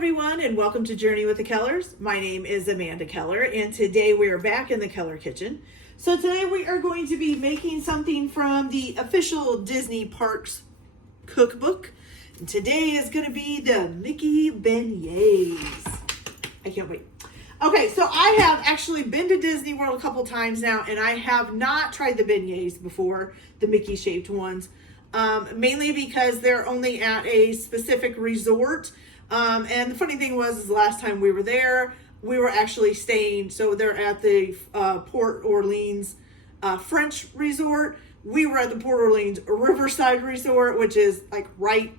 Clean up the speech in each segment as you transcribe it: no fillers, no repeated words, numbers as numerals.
everyone, and welcome to Journey with the Kellers. My name is Amanda Keller, and today we are back in the Keller kitchen. So today we are going to be making something from the official Disney Parks cookbook. And today is going to be the Mickey Beignets. I can't wait. Okay, so I have actually been to Disney World a couple times now, and I have not tried the beignets before, the Mickey shaped ones. Mainly because they're only at a specific resort. And the funny thing was the last time we were there, we were actually staying, so they're at the Port Orleans French resort. We were at the Port Orleans Riverside Resort, which is like right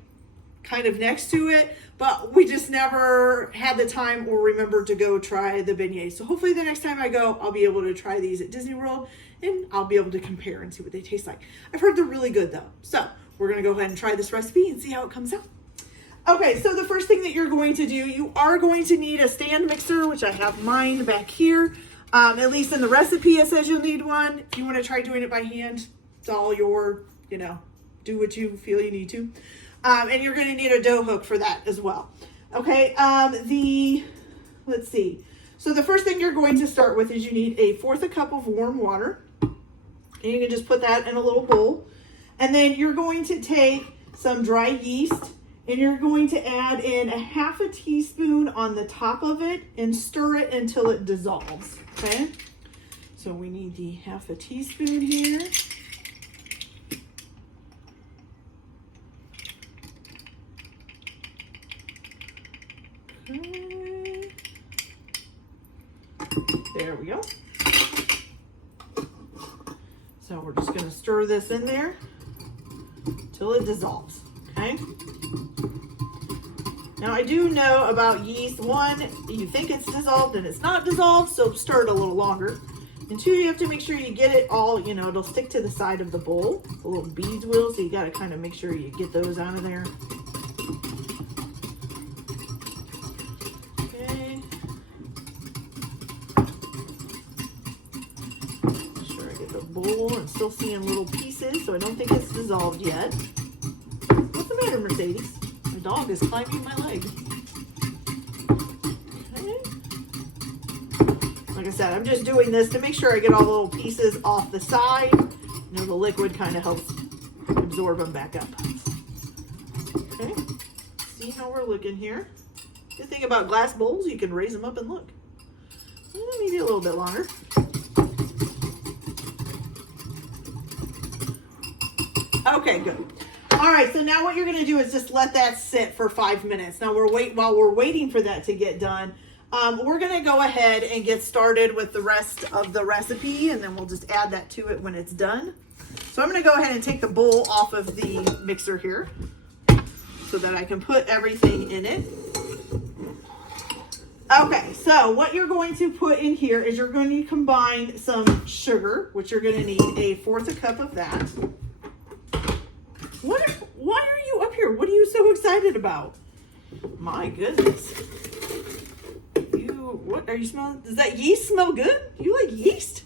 kind of next to it, but we just never had the time or remembered to go try the beignets. So hopefully the next time I go, I'll be able to try these at Disney World and I'll be able to compare and see what they taste like. I've heard they're really good though. So we're gonna go ahead and try this recipe and see how it comes out. Okay, so the first thing that you're going to do, you are going to need a stand mixer, which I have mine back here. At least in the recipe, it says you'll need one. If you want to try doing it by hand, it's all your, do what you feel you need to. And you're going to need a dough hook for that as well. Okay, let's see. So the first thing you're going to start with is you need 1/4 cup of warm water. And you can just put that in a little bowl. And then you're going to take some dry yeast. And you're going to add in 1/2 teaspoon on the top of it and stir it until it dissolves, okay? So we need the 1/2 teaspoon here. Okay. There we go. So we're just going to stir this in there till it dissolves, okay? Now I do know about yeast. One, you think it's dissolved and it's not dissolved, so stir it a little longer. And two, you have to make sure you get it all, it'll stick to the side of the bowl. The little beads will, so you got to kind of make sure you get those out of there. Okay. Make sure I get the bowl. I'm still seeing little pieces, so I don't think it's dissolved yet. What's the matter, Mercedes? My dog is climbing my leg. Okay. Like I said, I'm just doing this to make sure I get all the little pieces off the side. The liquid kind of helps absorb them back up. Okay. See how we're looking here. Good thing about glass bowls, you can raise them up and look. Maybe a little bit longer. Okay, good. All right, so now what you're going to do is just let that sit for 5 minutes. Now while we're waiting for that to get done, we're going to go ahead and get started with the rest of the recipe, and then we'll just add that to it when it's done. So I'm going to go ahead and take the bowl off of the mixer here so that I can put everything in it. Okay, so what you're going to put in here is you're going to combine some sugar, which you're going to need 1/4 cup of that. Why are you up here? What are you so excited about? My goodness. What are you smelling? Does that yeast smell good? You like yeast?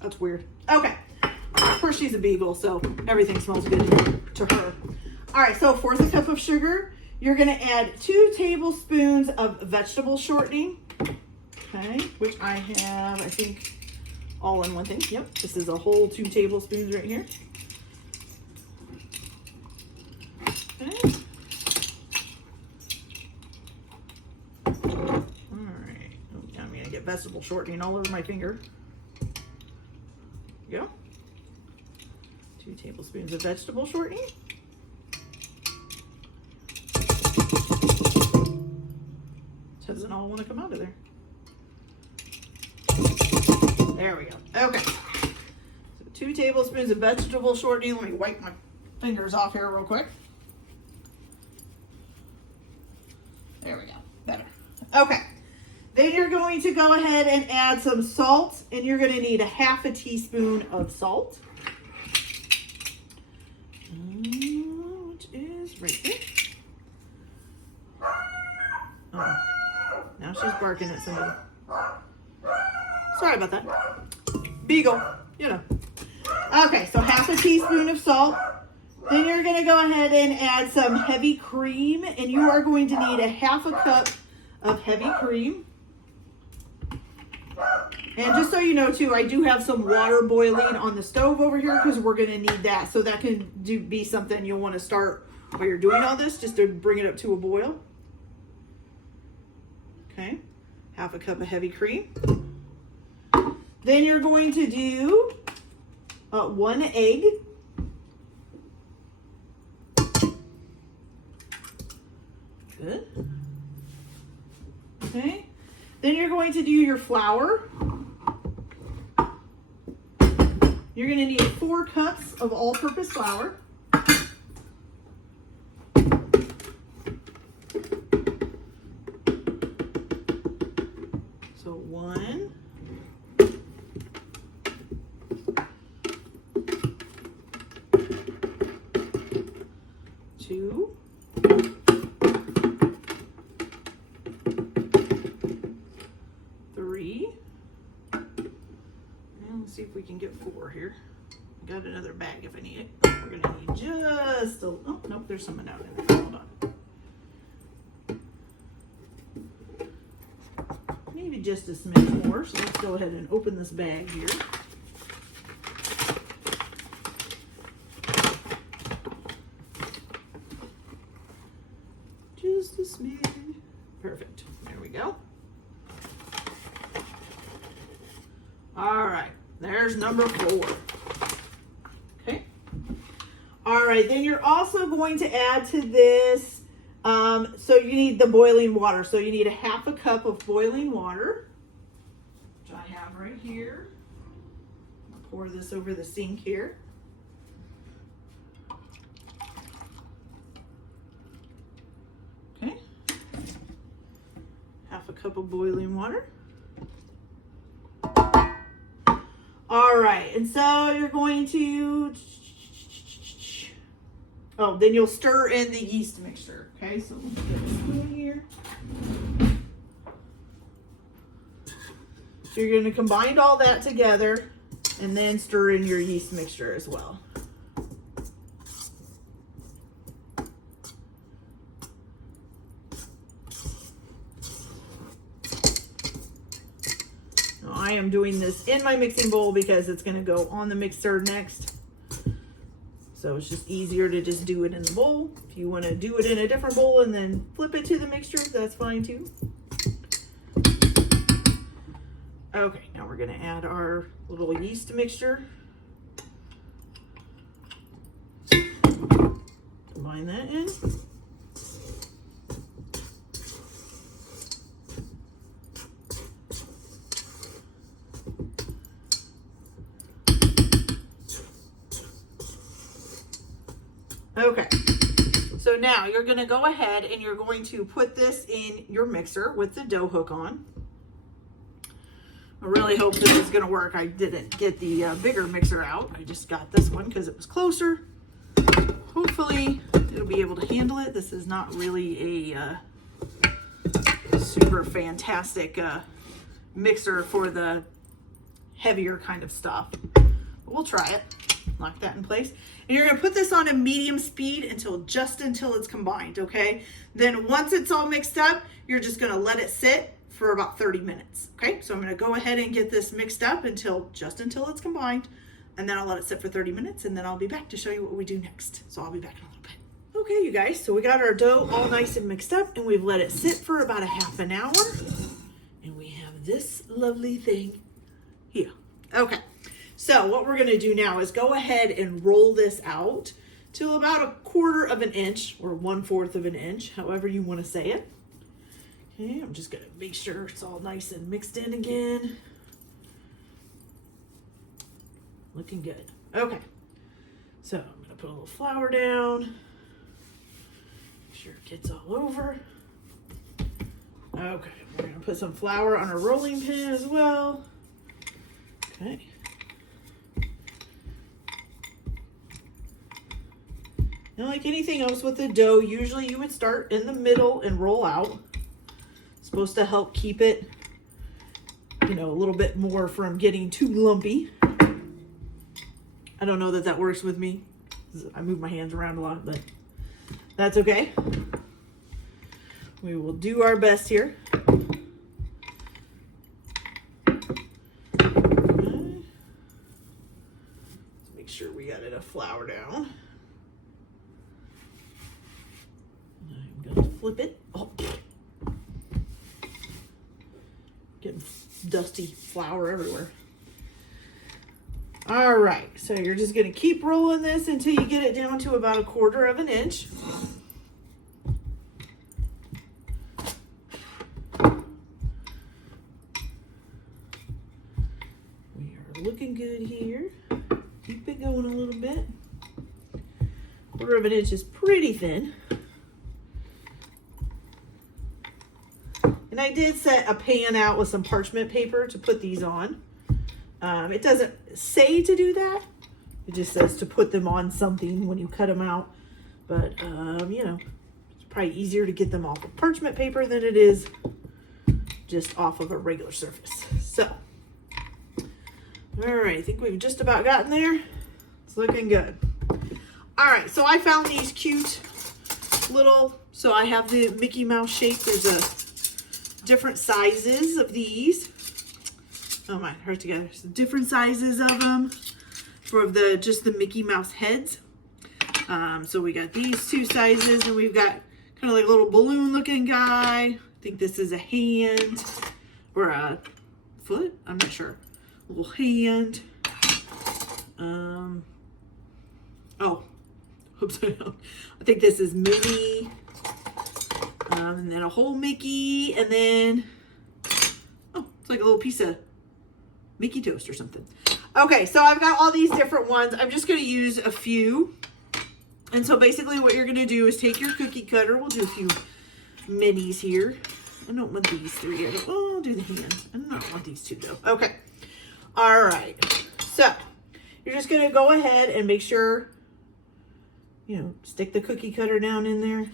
That's weird. Okay. Of course she's a beagle, so everything smells good to her. All right, so 1/4 cup of sugar. You're going to add 2 tablespoons of vegetable shortening. Okay, which I have, I think, all in one thing. Yep, this is a whole 2 tablespoons right here. Okay. All right. I'm going to get vegetable shortening all over my finger. There you go. 2 tablespoons of vegetable shortening. Doesn't all want to come out of there. There we go. Okay. So 2 tablespoons of vegetable shortening. Let me wipe my fingers off here real quick. There we go. Better. Okay. Then you're going to go ahead and add some salt, and you're going to need 1/2 teaspoon of salt. Which is right here. Oh. Now she's barking at somebody. Sorry about that. Beagle, Okay, so 1/2 teaspoon of salt. Then you're going to go ahead and add some heavy cream, and you are going to need a 1/2 cup of heavy cream. And just so you know too, I do have some water boiling on the stove over here because we're going to need that. So that can be something you'll want to start while you're doing all this, just to bring it up to a boil. Okay, 1/2 cup of heavy cream. Then you're going to do 1 egg. Good. Okay. Then you're going to do your flour. You're going to need 4 cups of all-purpose flour. So 1, 2, 3. And let's see if we can get 4 here. I got another bag if I need it. We're gonna need just a, oh nope, there's some out in there. Hold on. Maybe just a smidge more. So let's go ahead and open this bag here. Just a smidge. Perfect. There we go. All right, there's number 4. Okay. All right, then you're also going to add to this, so you need the boiling water. So you need a 1/2 cup of boiling water, which I have right here. I'll pour this over the sink here. Okay. 1/2 cup of boiling water. All right, and so you're going to, oh, then you'll stir in the yeast mixture. Okay, so let's get a spoon here. So you're going to combine all that together and then stir in your yeast mixture as well. I am doing this in my mixing bowl because it's going to go on the mixer next. So it's just easier to just do it in the bowl. If you want to do it in a different bowl and then flip it to the mixture, that's fine too. Okay, now we're going to add our little yeast mixture. Combine that in. Okay, so now you're going to go ahead and you're going to put this in your mixer with the dough hook on. I really hope this is going to work. I didn't get the bigger mixer out. I just got this one because it was closer. Hopefully it'll be able to handle it. This is not really a super fantastic mixer for the heavier kind of stuff. But we'll try it. Lock that in place. And you're going to put this on a medium speed until it's combined, okay? Then once it's all mixed up, you're just going to let it sit for about 30 minutes, okay? So I'm going to go ahead and get this mixed up until it's combined, and then I'll let it sit for 30 minutes, and then I'll be back to show you what we do next. So I'll be back in a little bit. Okay, you guys, so we got our dough all nice and mixed up, and we've let it sit for about a ½ an hour, and we have this lovely thing here. Okay. So what we're going to do now is go ahead and roll this out to about 1/4 inch or 1/4 of an inch, however you want to say it. Okay, I'm just going to make sure it's all nice and mixed in again. Looking good. Okay, so I'm going to put a little flour down. Make sure it gets all over. Okay, we're going to put some flour on a rolling pin as well. Okay. And like anything else with the dough, usually you would start in the middle and roll out. It's supposed to help keep it, you know, a little bit more from getting too lumpy. I don't know that that works with me. I move my hands around a lot, but that's okay. We will do our best here. Okay. Let's make sure we got enough flour down. I'm going to flip it. Oh. Getting dusty flour everywhere. All right, so you're just going to keep rolling this until you get it down to about 1/4 of an inch. We are looking good here. Keep it going a little bit. 1/4 of an inch is pretty thin. And I did set a pan out with some parchment paper to put these on. It doesn't say to do that. It just says to put them on something when you cut them out. But, you know, it's probably easier to get them off of parchment paper than it is just off of a regular surface. So, all right, I think we've just about gotten there. It's looking good. All right, so I found these cute little, so I have the Mickey Mouse shape. There's different sizes of these. Oh my, hurt together. So different sizes of them for just the Mickey Mouse heads. So we got these 2 sizes, and we've got kind of like a little balloon looking guy. I think this is a hand or a foot. I'm not sure. A little hand. Oh, upside down. I think this is Minnie. And then a whole Mickey, and then, oh, it's like a little piece of Mickey toast or something. Okay, so I've got all these different ones. I'm just going to use a few. And so basically what you're going to do is take your cookie cutter. We'll do a few minis here. I don't want these 3. I'll do the hands. I don't want these 2 though. Okay. All right. So you're just going to go ahead and make sure, you know, stick the cookie cutter down in there.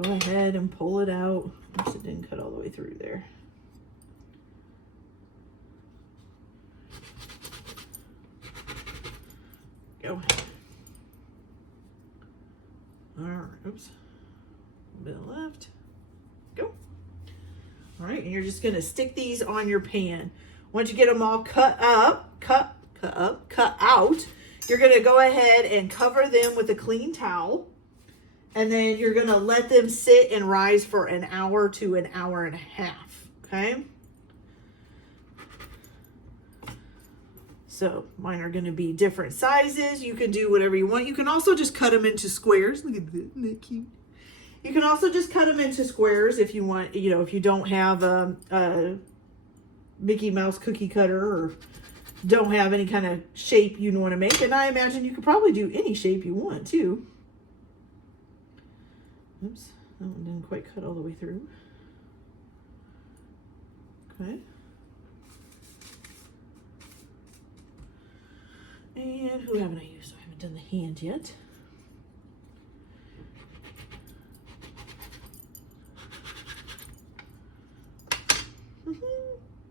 Go ahead and pull it out. Oops, it didn't cut all the way through there. Go. All right, oops. A bit left. Go. All right, and you're just gonna stick these on your pan. Once you get them all cut out, you're gonna go ahead and cover them with a clean towel. And then you're going to let them sit and rise for 1 hour to 1.5 hours, okay? So mine are going to be different sizes. You can do whatever you want. You can also just cut them into squares. Look at that, isn't that cute? You can also just cut them into squares if you want, you know, if you don't have a Mickey Mouse cookie cutter or don't have any kind of shape you want to make. And I imagine you could probably do any shape you want too. Oops, that one didn't quite cut all the way through. Okay. And who haven't I used? I haven't done the hand yet.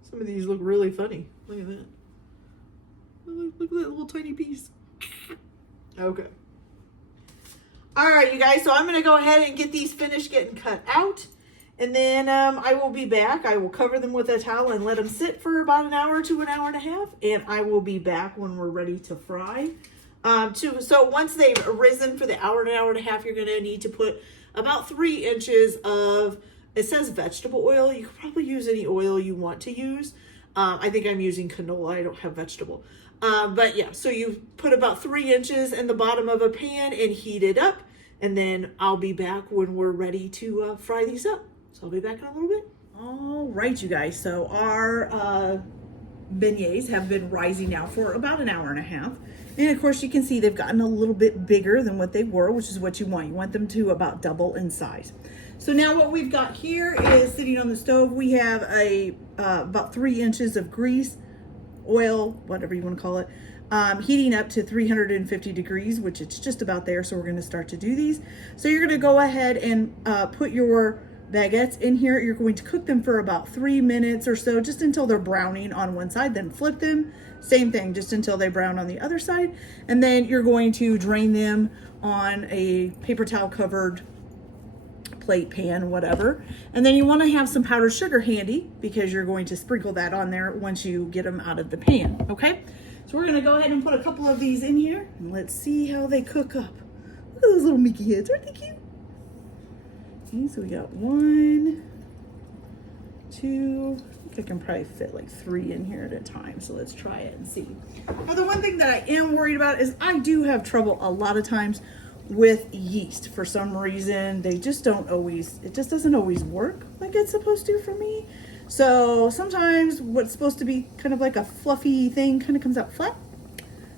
Some of these look really funny. Look at that. Look at that little tiny piece. Okay. All right, you guys, so I'm going to go ahead and get these finished getting cut out. And then I will be back. I will cover them with a towel and let them sit for about 1 hour to 1.5 hours. And I will be back when we're ready to fry. So once they've risen for the 1 hour to 1.5 hours, you're going to need to put about 3 inches of, it says vegetable oil. You could probably use any oil you want to use. I think I'm using canola. I don't have vegetable. But yeah, so you put about 3 inches in the bottom of a pan and heat it up. And then I'll be back when we're ready to fry these up. So I'll be back in a little bit. All right, you guys. So our beignets have been rising now for about 1.5 hours. And of course you can see they've gotten a little bit bigger than what they were, which is what you want. You want them to about double in size. So now what we've got here is sitting on the stove. We have about 3 inches of grease, oil, whatever you want to call it, heating up to 350 degrees, which it's just about there. So we're going to start to do these. So you're going to go ahead and put your baguettes in here. You're going to cook them for about 3 minutes or so, just until they're browning on one side, then flip them. Same thing, just until they brown on the other side. And then you're going to drain them on a paper towel covered plate, pan, whatever. And then you want to have some powdered sugar handy because you're going to sprinkle that on there once you get them out of the pan, okay? So we're going to go ahead and put a couple of these in here and let's see how they cook up. Look at those little Mickey heads, aren't they cute? Okay, so we got 1, 2, I think I can probably fit like 3 in here at a time. So let's try it and see. Now the one thing that I am worried about is I do have trouble a lot of times with yeast. For some reason, they just don't always, it just doesn't always work like it's supposed to for me. So sometimes what's supposed to be kind of like a fluffy thing kind of comes out flat.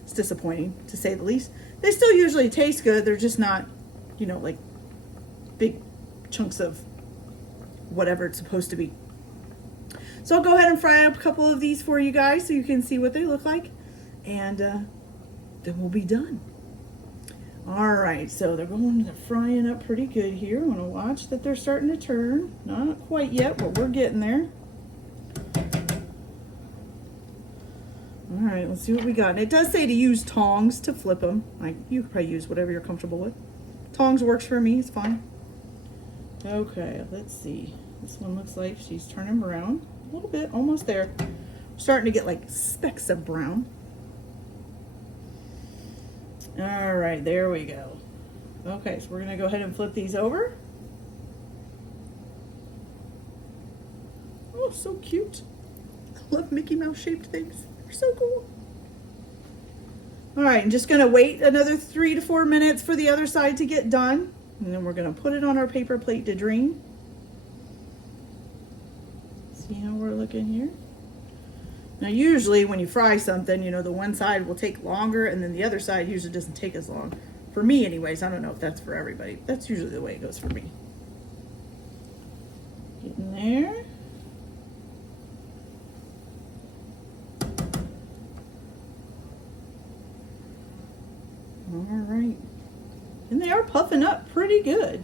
It's disappointing to say the least. They still usually taste good. They're just not, you know, like big chunks of whatever it's supposed to be. So I'll go ahead and fry up a couple of these for you guys so you can see what they look like. And then we'll be done. All right, so they're frying up pretty good here. I want to watch that they're starting to turn. Not quite yet, but we're getting there. All right, let's see what we got. And it does say to use tongs to flip them. Like, you could probably use whatever you're comfortable with. Tongs works for me, it's fine. Okay, let's see. This one looks like she's turning brown. A little bit, almost there. Starting to get like specks of brown. All right, there we go. Okay, so we're gonna go ahead and flip these over. Oh, so cute. I love Mickey Mouse shaped things. They're so cool. All right, I'm just gonna wait another 3 to 4 minutes for the other side to get done. And then we're gonna put it on our paper plate to drain. See how we're looking here? Now usually when you fry something, you know, the one side will take longer and then the other side usually doesn't take as long. For me anyways, I don't know if that's for everybody. That's usually the way it goes for me. Getting there. All right. And they are puffing up pretty good.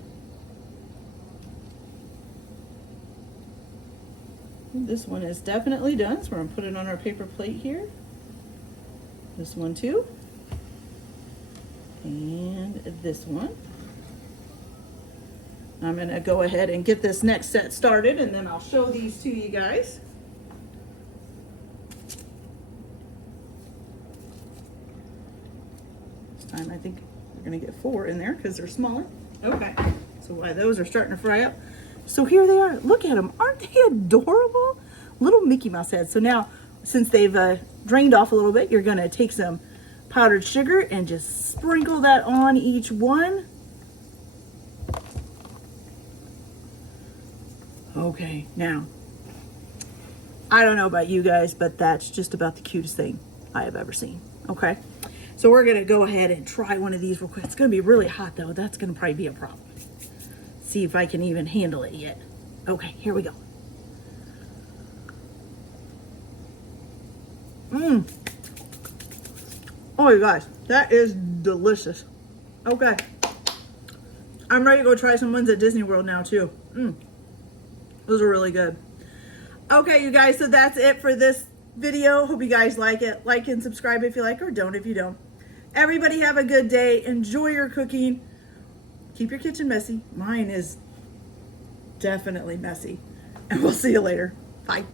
This one is definitely done, so we're gonna put it on our paper plate here. This one too. And this one. I'm gonna go ahead and get this next set started and then I'll show these to you guys. This time I think we're gonna get 4 in there because they're smaller. Okay, so while those are starting to fry up, so here they are. Look at them. Aren't they adorable? Little Mickey Mouse heads. So now, since they've drained off a little bit, you're going to take some powdered sugar and just sprinkle that on each one. Okay, now, I don't know about you guys, but that's just about the cutest thing I have ever seen. Okay, so we're going to go ahead and try one of these real quick. It's going to be really hot, though. That's going to probably be a problem. See if I can even handle it yet. Okay, here we go. Oh my gosh, that is delicious. Okay, I'm ready to go try some ones at Disney World now too. Those are really good. Okay, you guys, so that's it for this video. Hope you guys like it. Like and subscribe if you like, or don't if you don't. Everybody have a good day. Enjoy your cooking. Keep your kitchen messy. Mine is definitely messy. And we'll see you later. Bye.